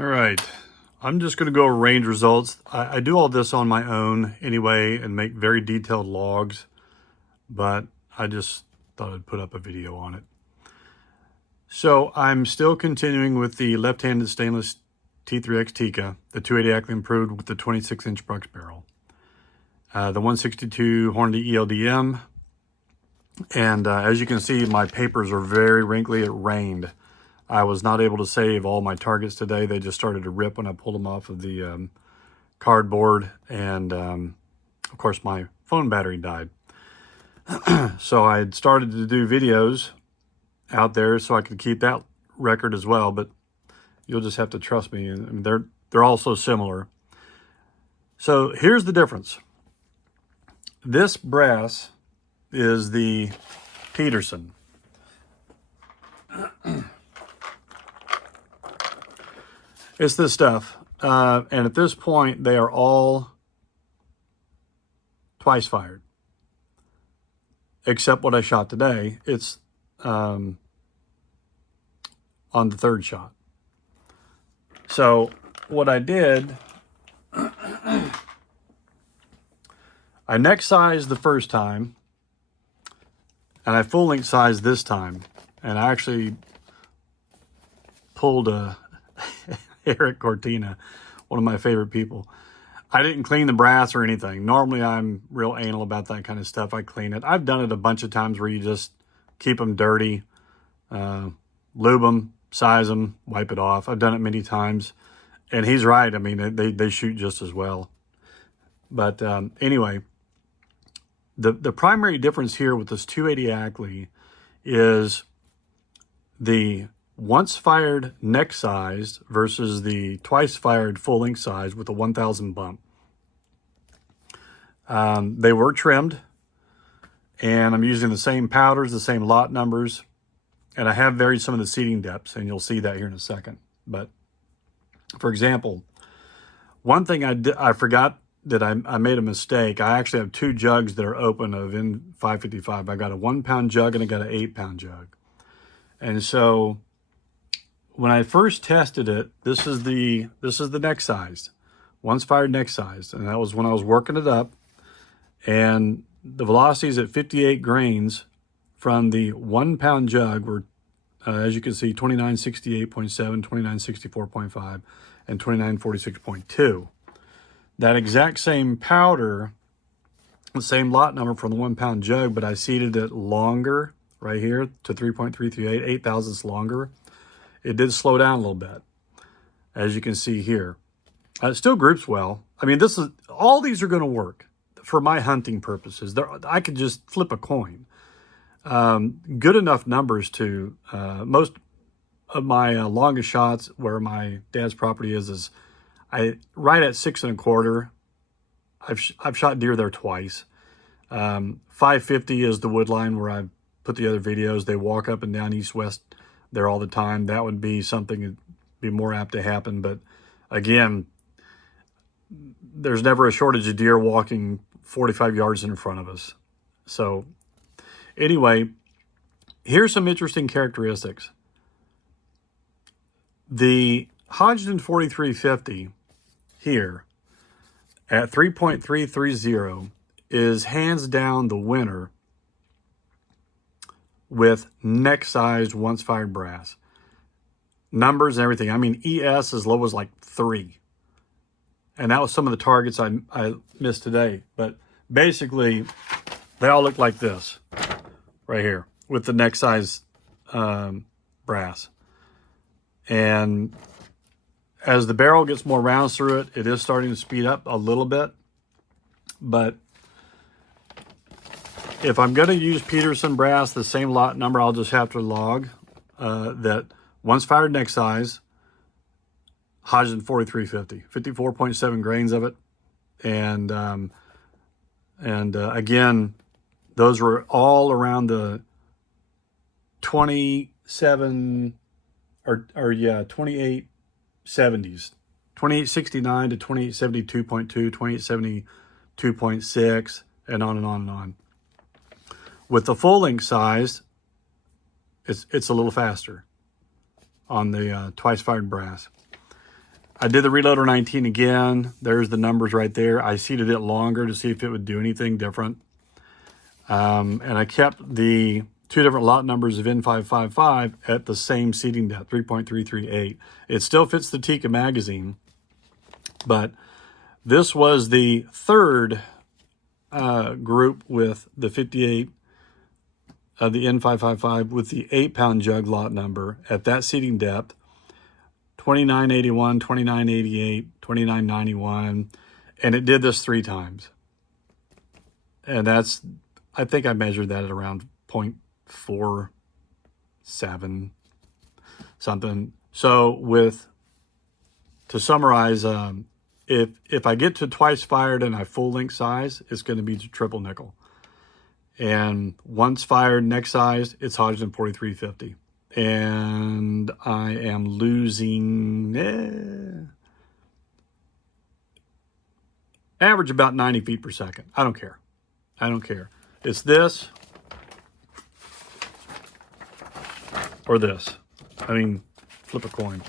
All right, I'm just going to go over range results. I do all this on my own anyway and make very detailed logs, but I just thought I'd put up a video on it. So I'm still continuing with the left-handed stainless T3X Tikka, the 280 Ackley improved with the 26-inch Brux barrel, the 162 Hornady ELDM, and as you can see, my papers are very wrinkly. It rained. I was not able to save all my targets today. They just started to rip when I pulled them off of the cardboard, and of course my phone battery died. So I had started to do videos out there so I could keep that record as well, but you'll just have to trust me. And they're all so similar. So here's the difference. This brass is the Peterson. It's this stuff. And at this point, they are all twice fired. Except what I shot today. It's on the third shot. So what I did, I neck sized the first time, and I full length sized this time. And I actually pulled a Eric Cortina, one of my favorite people. I didn't clean the brass or anything. Normally I'm real anal about that kind of stuff. I clean it. I've done it a bunch of times where you just keep them dirty, lube them, size them, wipe it off. I've done it many times, and he's right. I mean, they shoot just as well. But anyway, the primary difference here with this 280 Ackley is the once fired neck sized versus the twice fired full length size with a 1000 bump. They were trimmed, and I'm using the same powders, the same lot numbers, and I have varied some of the seating depths, and you'll see that here in a second. But for example, one thing I forgot that I made a mistake. I actually have two jugs that are open of N555. I got a 1 pound jug and I got an 8 pound jug. And so when I first tested it, this is the neck size, once fired neck size, and that was when I was working it up, and the velocities at 58 grains from the 1 pound jug were, as you can see, 2968.7, 2964.5, and 2946.2. That exact same powder, the same lot number from the 1 pound jug, but I seeded it longer right here to 3.338, 8 thousandths longer. It did slow down a little bit, as you can see here. It still groups well. I mean, all these are going to work for my hunting purposes. I could just flip a coin. Good enough numbers to most of my longest shots where my dad's property is right at 6 1/4. I've shot deer there twice. 550 is the wood line where I put the other videos. They walk up and down east-west there all the time. That would be something that'd be more apt to happen. But again, there's never a shortage of deer walking 45 yards in front of us. So anyway, here's some interesting characteristics. The Hodgdon 4350 here at 3.330 is hands down the winner with neck-sized once-fired brass. Numbers and everything. I mean, ES as low as like 3. And that was some of the targets I missed today. But basically, they all look like this right here with the neck-sized brass. And as the barrel gets more rounds through it, it is starting to speed up a little bit. But if I'm going to use Peterson brass, the same lot number, I'll just have to log that once fired neck size, Hodgdon 4350, 54.7 grains of it. And again, those were all around the 27 or 2870s, 2869 to 2872.2, 2872.6, and on and on and on. With the full length size, it's a little faster on the twice fired brass. I did the Reloader 19 again. There's the numbers right there. I seated it longer to see if it would do anything different. And I kept the 2 different lot numbers of N555 at the same seating depth, 3.338. It still fits the Tikka magazine, but this was the third group with the 58 of the N555 with the 8-pound jug lot number at that seating depth, 2981, 2988, 2991, and it did this 3 times. And that's, I think I measured that at around 0.47 something. So to summarize, if I get to twice fired and I full length size, it's going to be triple nickel. And once fired next size, it's Hodgdon 4350. And I am losing average about 90 feet per second. I don't care. I don't care. It's this or this. I mean, flip a coin.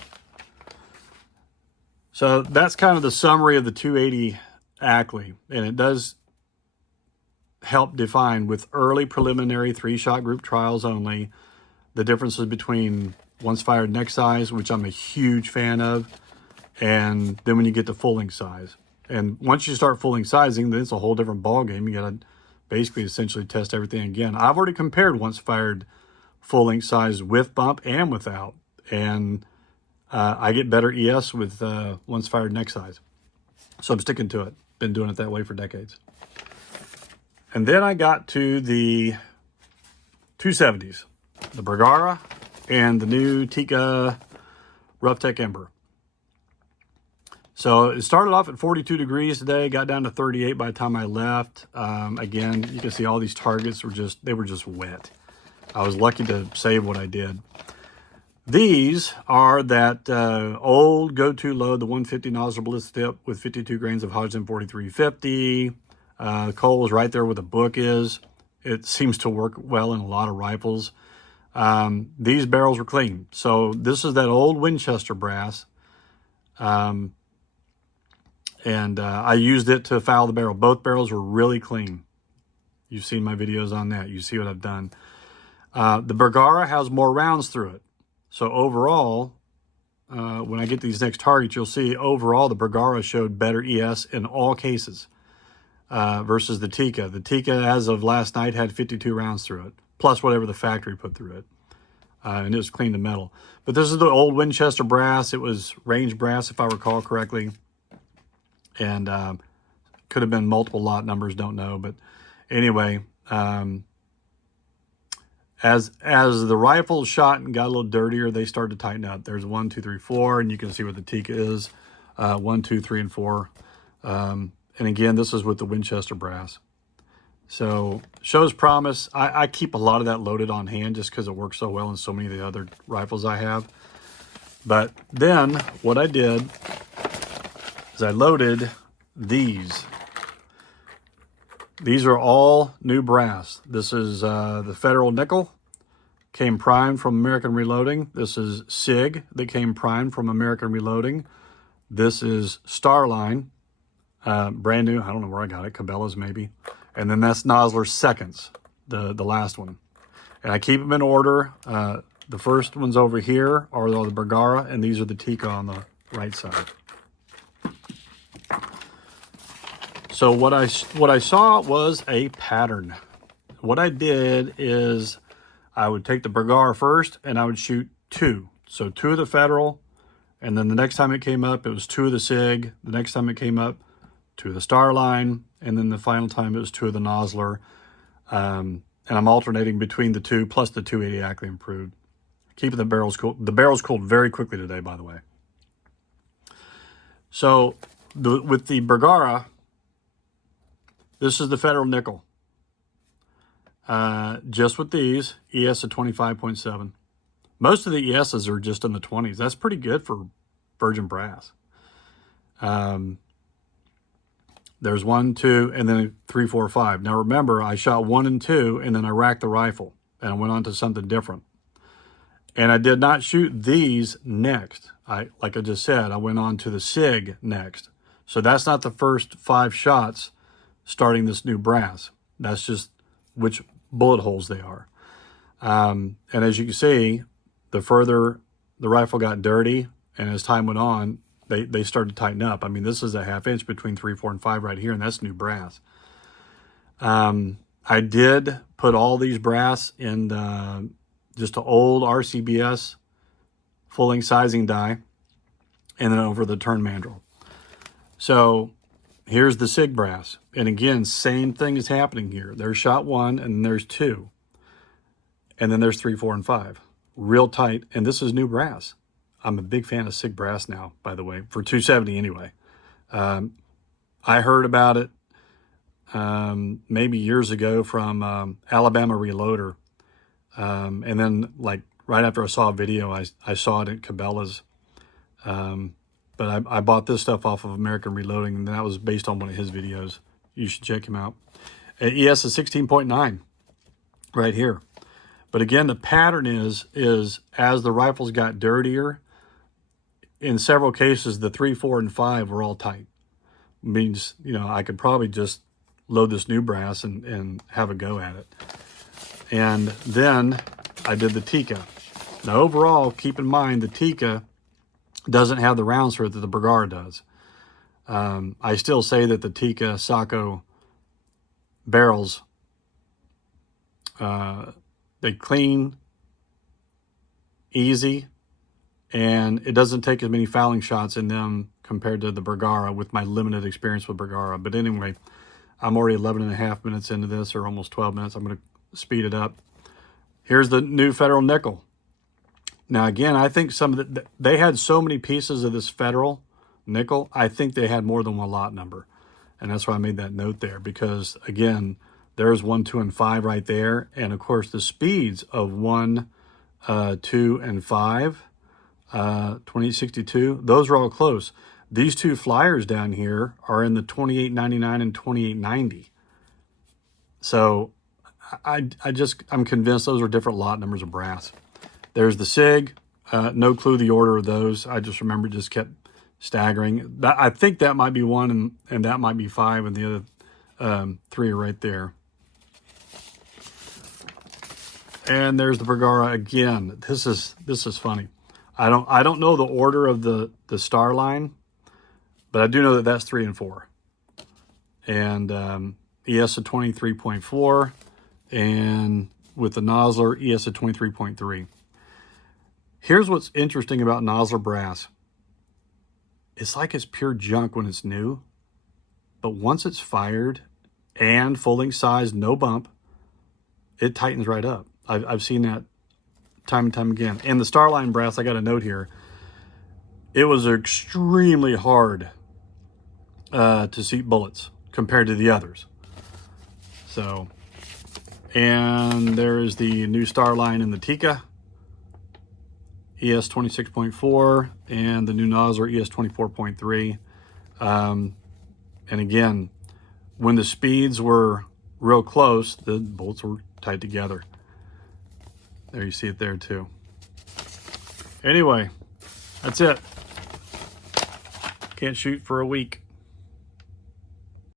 So that's kind of the summary of the 280 Ackley, and it does help define with early preliminary 3-shot group trials only the differences between once fired next size, which I'm a huge fan of, and then when you get to full length size. And once you start full length sizing, then it's a whole different ball game. You got to basically essentially test everything again. I've already compared once fired full length size with bump and without, and I get better ES with once fired next size. So I'm sticking to it. Been doing it that way for decades. And then I got to the 270s, the Bergara and the new Tikka Rough Tech Ember. So it started off at 42 degrees today, got down to 38 by the time I left. Again, you can see all these targets were just wet. I was lucky to save what I did. These are that old go-to load, the 150 nozzle ballistic tip with 52 grains of Hodgdon 4350. Coal is right there where the book is. It seems to work well in a lot of rifles. These barrels were clean. So this is that old Winchester brass. I used it to foul the barrel. Both barrels were really clean. You've seen my videos on that. You see what I've done. The Bergara has more rounds through it. So overall, when I get these next targets, you'll see overall the Bergara showed better ES in all cases versus the Tikka. The Tikka, as of last night, had 52 rounds through it, plus whatever the factory put through it. And it was clean to metal. But this is the old Winchester brass. It was range brass, if I recall correctly. And could have been multiple lot numbers, don't know. But anyway, as the rifle shot and got a little dirtier, they started to tighten up. There's 1, 2, 3, 4, and you can see what the Tikka is. 1, 2, 3, and 4. And again, this is with the Winchester brass. So shows promise. I keep a lot of that loaded on hand just because it works so well in so many of the other rifles I have. But then what I did is I loaded these. These are all new brass. This is the Federal Nickel, came primed from American Reloading. This is SIG that came primed from American Reloading. This is Starline, brand new. I don't know where I got it, Cabela's maybe. And then that's Nosler Seconds, the last one. And I keep them in order. The first ones over here are the Bergara, and these are the Tikka on the right side. So what I saw was a pattern. What I did is I would take the Bergara first, and I would shoot 2. So 2 of the Federal, and then the next time it came up, it was 2 of the SIG. The next time it came up, 2 of the Starline, and then the final time it was 2 of the Nosler. And I'm alternating between the 2 plus the 280 Ackley Improved. Keeping the barrels cool. The barrels cooled very quickly today, by the way. So with the Bergara, this is the Federal Nickel. Just with these, ES of 25.7. Most of the ESs are just in the 20s. That's pretty good for virgin brass. There's 1, 2, and then 3, 4, 5. Now remember, I shot 1 and 2, and then I racked the rifle, and I went on to something different. And I did not shoot these next. Like I just said, I went on to the SIG next. So that's not the first 5 shots starting this new brass. That's just which bullet holes they are. And as you can see, the further the rifle got dirty, and as time went on, they started to tighten up. I mean, this is a 1/2 inch between 3, 4, and 5 right here, and that's new brass. I did put all these brass in just an old RCBS full-length sizing die, and then over the turn mandrel. So here's the SIG brass. And again, same thing is happening here. There's shot 1, and there's 2. And then there's 3, 4, and 5. Real tight. And this is new brass. I'm a big fan of SIG brass now, by the way, for 270 anyway. I heard about it maybe years ago from Alabama Reloader. And then, like, right after I saw a video, I saw it at Cabela's. But I bought this stuff off of American Reloading, and that was based on one of his videos. You should check him out. ES is 16.9 right here. But again, the pattern is as the rifles got dirtier, in several cases, the 3, 4, and 5 were all tight. Means, you know, I could probably just load this new brass and have a go at it. And then I did the Tikka. Now, overall, keep in mind, the Tikka doesn't have the rounds for it that the Bergara does. I still say that the Tikka Sacco barrels, they clean easy, and it doesn't take as many fouling shots in them compared to the Bergara with my limited experience with Bergara. But anyway, I'm already 11.5 minutes into this, or almost 12 minutes. I'm going to speed it up. Here's the new Federal nickel. Now, again, I think some of they had so many pieces of this Federal nickel, I think they had more than one lot number. And that's why I made that note there, because, again, there's 1, 2, and 5 right there. And, of course, the speeds of 1, 2, and 5, 2862, those are all close. These 2 flyers down here are in the 2899 and 2890. So I'm convinced those are different lot numbers of brass. There's the SIG. No clue the order of those. I just remember it just kept staggering. I think that might be 1, and that might be 5, and the other 3 are right there. And there's the Bergara again. This is funny. I don't know the order of the star line, but I do know that that's 3 and 4. And ES of 23.4, and with the Nosler, ES of 23.3. Here's what's interesting about Nosler brass. It's like it's pure junk when it's new, but once it's fired and full-length size, no bump, it tightens right up. I've seen that time and time again. And the Starline brass, I got a note here, it was extremely hard to seat bullets compared to the others. So, and there is the new Starline in the Tikka, ES 26.4, and the new Nosler ES 24.3. And again, when the speeds were real close, the bolts were tied together. There, you see it there too. Anyway, that's it. Can't shoot for a week.